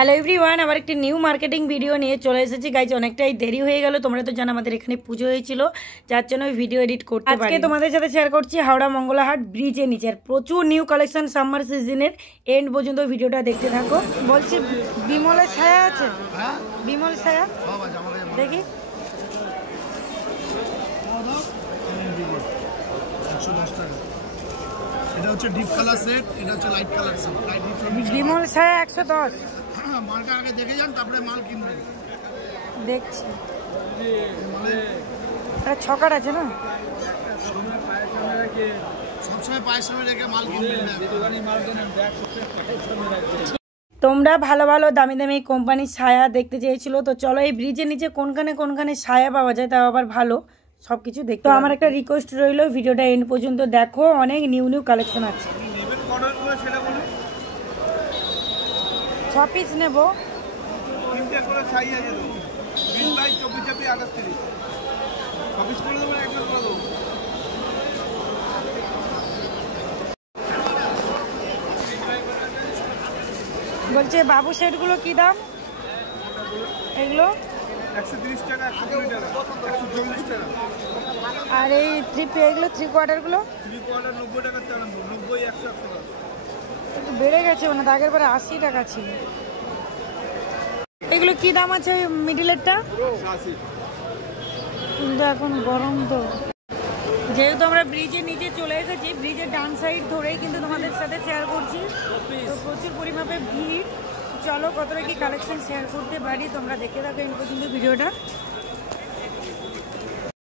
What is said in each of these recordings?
Hello everyone, আবার একটি new marketing video নিয়ে চলে এসেছি গাইজ। অনেকটাই দেরি হয়ে গেল, তোমরা তো জানো আমাদের এখানে পুজো হয়েছিল, যার জন্য ভিডিও এডিট করতে পারি। আজকে তোমাদের সাথে শেয়ার করছি হাওড়া মঙ্গলাহাট ব্রিজের নিচে প্রচুর নিউ কালেকশন সামার সিজনের। এন্ড পর্যন্ত ভিডিওটা দেখতে থাকো। বলছি বিমলের ছায়া আছে? বিমল ছায়া দেখি। এটা হচ্ছে ডিপ কালার সেট, এটা হচ্ছে light colour set. Light deep Bimal ছায়া 110। মালটা আগে দেখে যান, তারপরে মাল কিনবেন। দেখছি এটা ছকার আছে না, সবসময় পায়ের সামনে রেখে মাল কিনবেন। তোমরা ভালো ভালো দামি দামি কোম্পানির ছায়া দেখতে চেয়েছিল, তো চলো এই ব্রিজের নিচে কোনখানে ছায়া পাওয়া যায় তাও আবার ভালো সবকিছু দেখতে। তো আমার একটা রিকোয়েস্ট রইলো, ভিডিওটা এন্ড পর্যন্ত দেখো, অনেক নিউ কালেকশন আছে। 6 পিস নেবো। বলছে বাবু সেটগুলো কি দাম? এগুলো 130 টাকা, 120 টাকা, 140 টাকা। আর এই এগুলো 3 কোয়ার্টারগুলো 90 টাকা, 90, 100 টাকা। একটু বেড়ে গেছে, মানে আগের বারে 80 টাকা ছিল। এগুলো কি দাম আছে মিডিলেরটা? কিন্তু এখন গরম তো, যেহেতু আমরা ব্রিজের নিচে চলে এসেছি, ব্রিজের ডান সাইড ধরেই কিন্তু তোমাদের সাথে শেয়ার করছি। তো প্রচুর পরিমাণে ভিড়। চলো কতটা কি কালেকশন শেয়ার করতে পারি, তোমরা দেখে থাকো এই পর্যন্ত ভিডিওটা।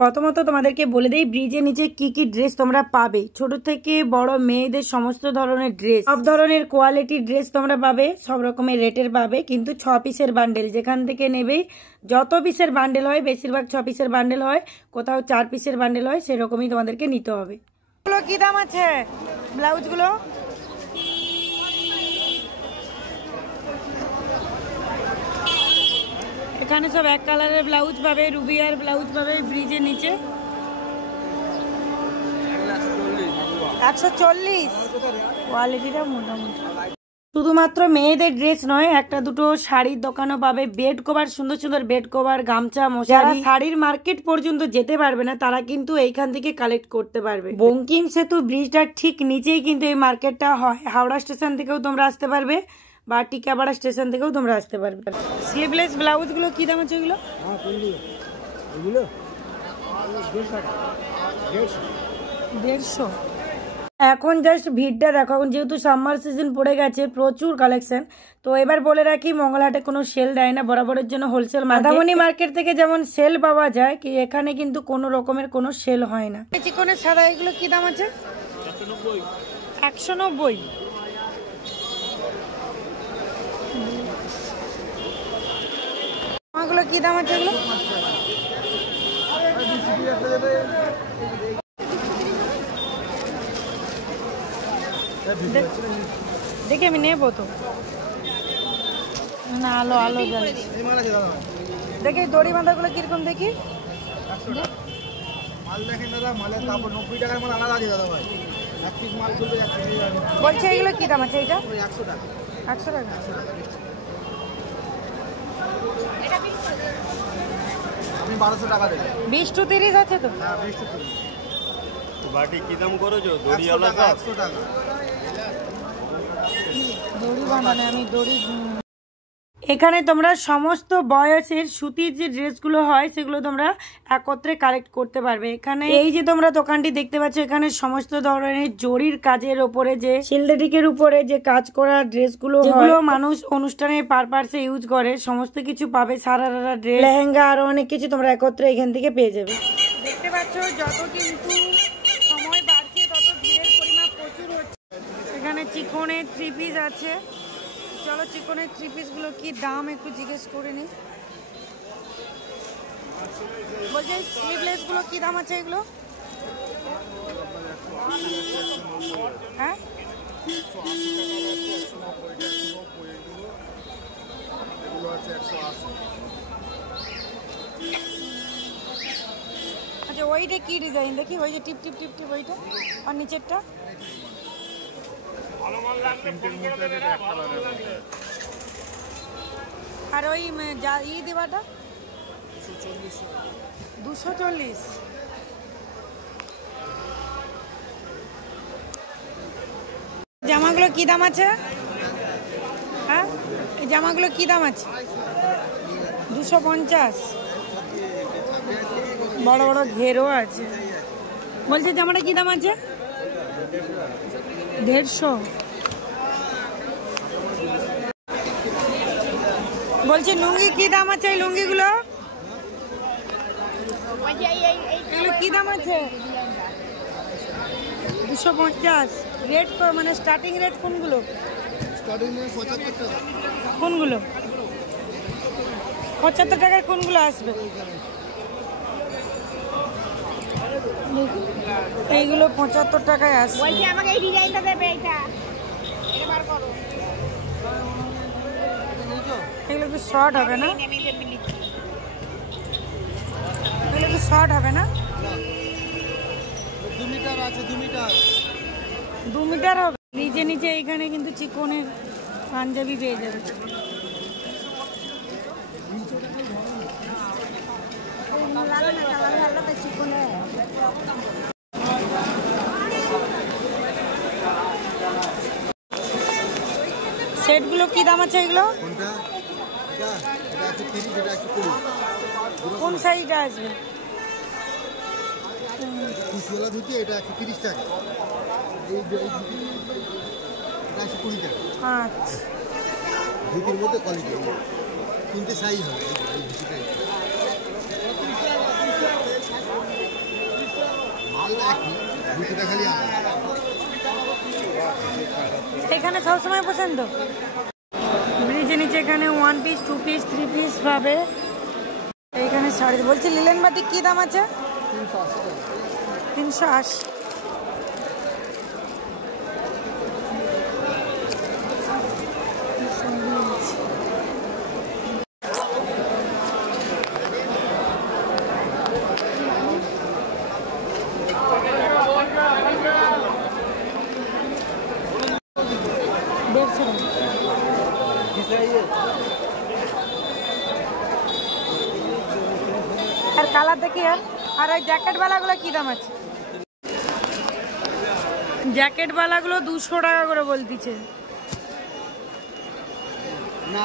প্রথমত তোমাদেরকে বলে দেই ব্রিজের নিচে কি কি ড্রেস তোমরা পাবে। ছোট থেকে বড় মেয়েদের সমস্ত ধরনের ড্রেস, সব ধরনের কোয়ালিটির ড্রেস তোমরা পাবে, সব রকমের রেটের পাবে। কিন্তু 6 পিসের বান্ডেল যেখান থেকে নেবে, যত পিসের বান্ডেল হয় বেশিরভাগ 6 পিসের বান্ডেল হয়, কোথাও 4 পিসের বান্ডেল হয়, সেরকমই তোমাদেরকে নিতে হবে। এগুলো কি দাম আছে ব্লাউজগুলো? এখানে সব এক কালারের ব্লাউজ পাবে, রুবিয়ার ব্লাউজ পাবে ব্রিজের নিচে 140। কোয়ালিটিটা মোটামুটি। শুধুমাত্র মেয়েদের ড্রেস নয়, একটা দুটো শাড়ির দোকানও পাবে, বেড কভার, সুন্দর সুন্দর বেড কভার, গামছা, মশারি। শাড়ির মার্কেট পর্যন্ত যেতে পারবে না তারা কিন্তু এইখান থেকে কালেক্ট করতে পারবে। বঙ্কিম সেতু ব্রিজটার ঠিক নিচেই কিন্তু এই মার্কেটটা হয়। হাওড়া স্টেশন থেকেও তোমরা আসতে পারবে বা টিকাপাড়া স্টেশন থেকেও তোমরা আসতে পারবে। স্লিভলেস ব্লাউজগুলো কি দাম আছে এগুলো? 150। এখন জাস্ট ভিড়টা দেখো, এখন যেহেতু সামার সিজন পড়ে গেছে, প্রচুর কালেকশন। তো এবার বলে রাখি, মঙ্গলহাটে কোনো সেল দেয় না, বরাবরের জন্য হোলসেল। মাদামণি মার্কেট থেকে যেমন সেল পাওয়া যায়, কি এখানে কিন্তু কোনো রকমের কোনো সেল হয় না। চিকনের সাদা এগুলো কি দাম আছে? 190। এগুলো কি দাম আছে এগুলো? দেখি আমি নেবো তো না। আলো দেখি দড়ি বাঁধাগুলো কিরকম দেখি। মাল দেখেন দাদা, মালের দাম 90 টাকার মাল আলাদা আছে দাদা ভাই। এক পিস মাল করলে 100 টাকা। বলছে এগুলো কি দাম আছে? এটা 100 টাকা। 100 টাকা। আমি 1200 টাকা দেব। 20 to 30 আছে তো? হ্যাঁ, 20 to 30। বাটি কি দাম করেছো? দড়ি 100 টাকা, 100 টাকা। দড়ি বাঁধানো, আমি দড়ি। এখানে তোমরা সমস্ত বয়সের সুতির যে ড্রেসগুলো হয় সেগুলো তোমরা একত্রে কালেক্ট করতে পারবে। এখানে এই যে তোমরা দোকানটি দেখতে পাচ্ছ, এখানে সমস্ত ধরনের জরির কাজের উপরে, যে সিলডেটিকের উপরে যে কাজ করা ড্রেসগুলো, যেগুলো মানুষ অনুষ্ঠানের পারপাসে ইউজ করে, সমস্ত কিছু পাবে। সারারা ড্রেস, লেহেঙ্গা, আরো অনেক কিছু তোমরা একত্রে এখান থেকে পেয়ে যাবে। দেখতে পাচ্ছ যত কিন্তু সময় বাড়ছে তত ভিড়ের পরিমাণ প্রচুর হচ্ছে। এখানে চিকনের 3 পিস আছে। চলো চিকনের 3 পিসগুলো কি দাম একটু জিজ্ঞেস করে নি। বলছে স্লিভলেসগুলো কি দাম আছে এগুলো? হ্যাঁ, আচ্ছা ওইটা কি ডিজাইন দেখি? ওই যে টিপ টিপ টিপ টিপ ওইটা, আর নিচেরটা আর ওই দেওয়াটা 240। জামাগুলো কি দাম আছে? হ্যাঁ, এই জামাগুলো কি দাম আছে? 250। বড় বড় ঘেরও আছে। বলছে জামাটা কি দাম আছে? 150। বলছি লুঙ্গি কি দাম আছে? এই লুঙ্গিগুলো এগুলো কি দাম আছে? 250। রেট মানে স্টার্টিং রেট কোনগুলো? কোনগুলো 75 টাকার কোনগুলো আসবে? এইগুলো 75 টাকায় আসবে। আমাকে এই ডিজাইনটা দেবে, এটা বার করো। এগুলো একটু শর্ট হবে না? এগুলো একটু শর্ট হবে না? 2 মিটার আছে, 2 মিটার। 2 মিটার হবে। নিচে নিচে এইখানে কিন্তু চিকনের পাঞ্জাবি পেয়ে যাবে। সেটগুলো কি দাম আছে এগুলো? কোন সাইজটা আসবে? ধুতি এটা 130 টাকা। এটা 120 টাকা। আচ্ছা, ধুতির মধ্যে কোয়ালিটি 3টে সাইজ হবে। এই ধুতিটাই মাল একই, ধুতিটা খালি আলাদা। এখানে সবসময় পছন্দ। ব্রিজের নিচে এখানে 1 পিস 2 পিস 3 পিস পাবে। এইখানে শাড়ি। বলছি লিলেন বাটি কি দাম আছে? 380। আর কালার দেখি। আর ওই জ্যাকেট বালাগুলো কি দাম আছে? জ্যাকেট বালাগুলো 200 টাকা করে বলতিছে। না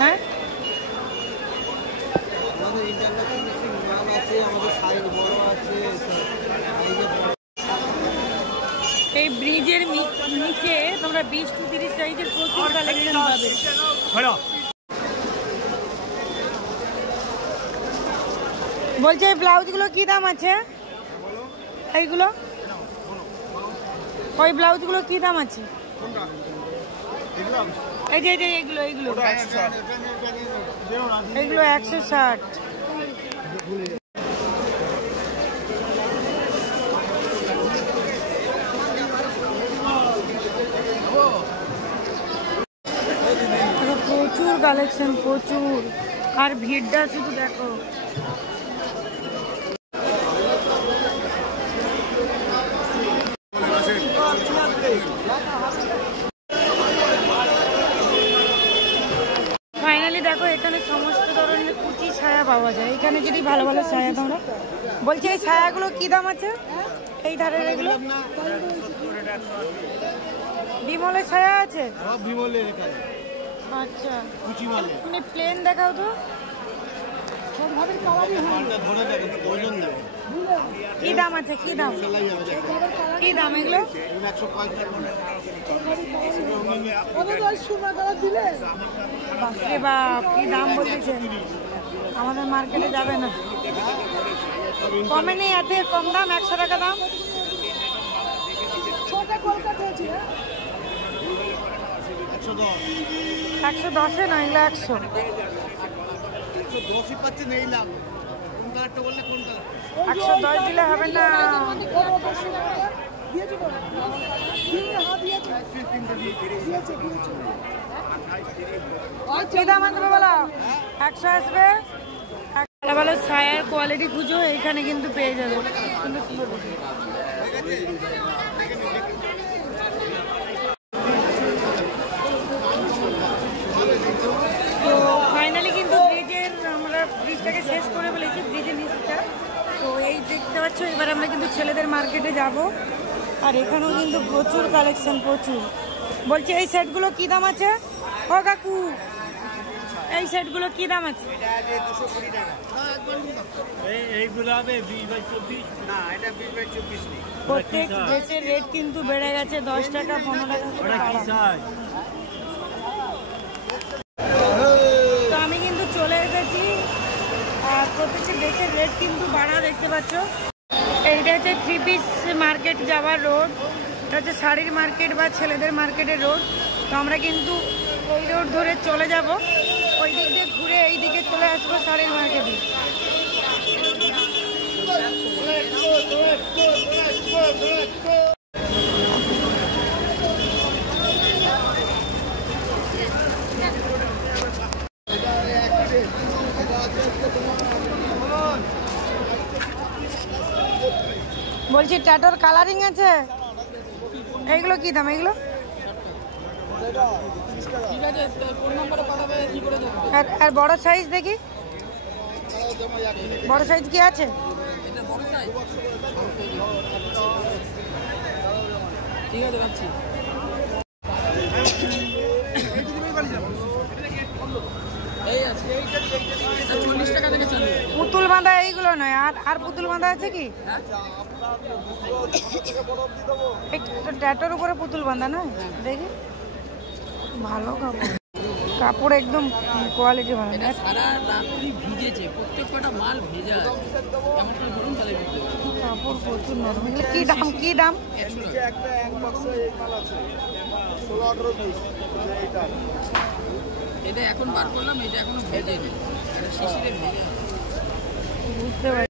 হ্যাঁ, আমাদের ইন্টারন্যাশনাল মাল আছে, আমাদের সাইজ বড় আছে। এই ব্রিজের নিচে তোমরা 20 to 30 সাইজের প্রচুর কালেকশন পাবে। বলছে এই ব্লাউজগুলো কি দাম আছে? এইগুলো ওই ব্লাউজগুলো কি দাম আছে? এই যে এইগুলো এইগুলো 160। প্রচুর কালেকশন, প্রচুর। আর ভিড়টা শুধু দেখো। ফাইনালি দেখো এখানে সমস্ত ধরনের কুচি ছায়া পাওয়া যায়। এখানে যদি ভালো ভালো ছায়া তোমরা। বলছি এই ছায়াগুলো কি দাম আছে? এই ধারের এগুলো বিমলের ছায়া আছে? বিমলের এখানে। আচ্ছা, কুচি মালে তুমি প্লেন দেখাও তো। ধরে দেখেন, ওজন দেখেন কি দাম আছে? কি দাম? কি দাম এগুলো? 150। বাপরে বাপ, কি দাম বলতেছেন! আমাদের মার্কেটে যাবে না। কমে নেই, এত কম দাম, 100 টাকা দাম। 110 না, এগুলো 100। 110 দিলে হবে না। কি দাম আসবে বলো? 100 আসবে। ভালো ভালো ছায়ার কোয়ালিটি খুঁজো, এখানে কিন্তু পেয়ে যাবে। সুন্দর সুন্দর। পাচ্ছ। এবার আমরা কিন্তু ছেলেদের মার্কেটে যাব, আর এখানেও কিন্তু প্রচুর কালেকশন, প্রচুর। বলছি এই সেটগুলো কি দাম আছে ও কাকু? এই সেটগুলো কি দাম আছে? প্রত্যেক ড্রেসের রেট কিন্তু বেড়ে গেছে, 10 টাকা 15 টাকা করে বাড়া। তো আমি কিন্তু চলে এসেছি, আর প্রত্যেকটা ড্রেসের রেট কিন্তু বাড়া দেখতে পাচ্ছ। এইটা হচ্ছে 3 পিস মার্কেট যাওয়ার রোড, এটা হচ্ছে শাড়ির মার্কেট বা ছেলেদের মার্কেটের রোড। তো আমরা কিন্তু ওই রোড ধরে চলে যাব, ওই দিক দিয়ে ঘুরে এই দিকে চলে আসবো শাড়ির মার্কেটে। বলছি ট্যাটোর কালারিং আছে, এইগুলো কি দাম? এইগুলো আর বড় সাইজ দেখি, বড় সাইজ কি আছে? ঠিক আছে, পুতুল বাঁধা এইগুলো নয়, আর পুতুল বাঁধা আছে কি? ট্যাটোর উপরে পুতুল বাঁধা নয়, দেখি ভালো কাপড়, কাপড় একদম কোয়ালিটি ভালো। সারা রাত্রি ভিজেছে, প্রত্যেকটা মাল ভেজা আছে, কেমন করে বলুন তাহলে কাপড় প্রচুর নরম। কি দাম? কি দাম? এটা এখন বার করলাম, এটা এখনো ভেজেনি, এটা শিশিরে ভেজে। বুঝতে পারি।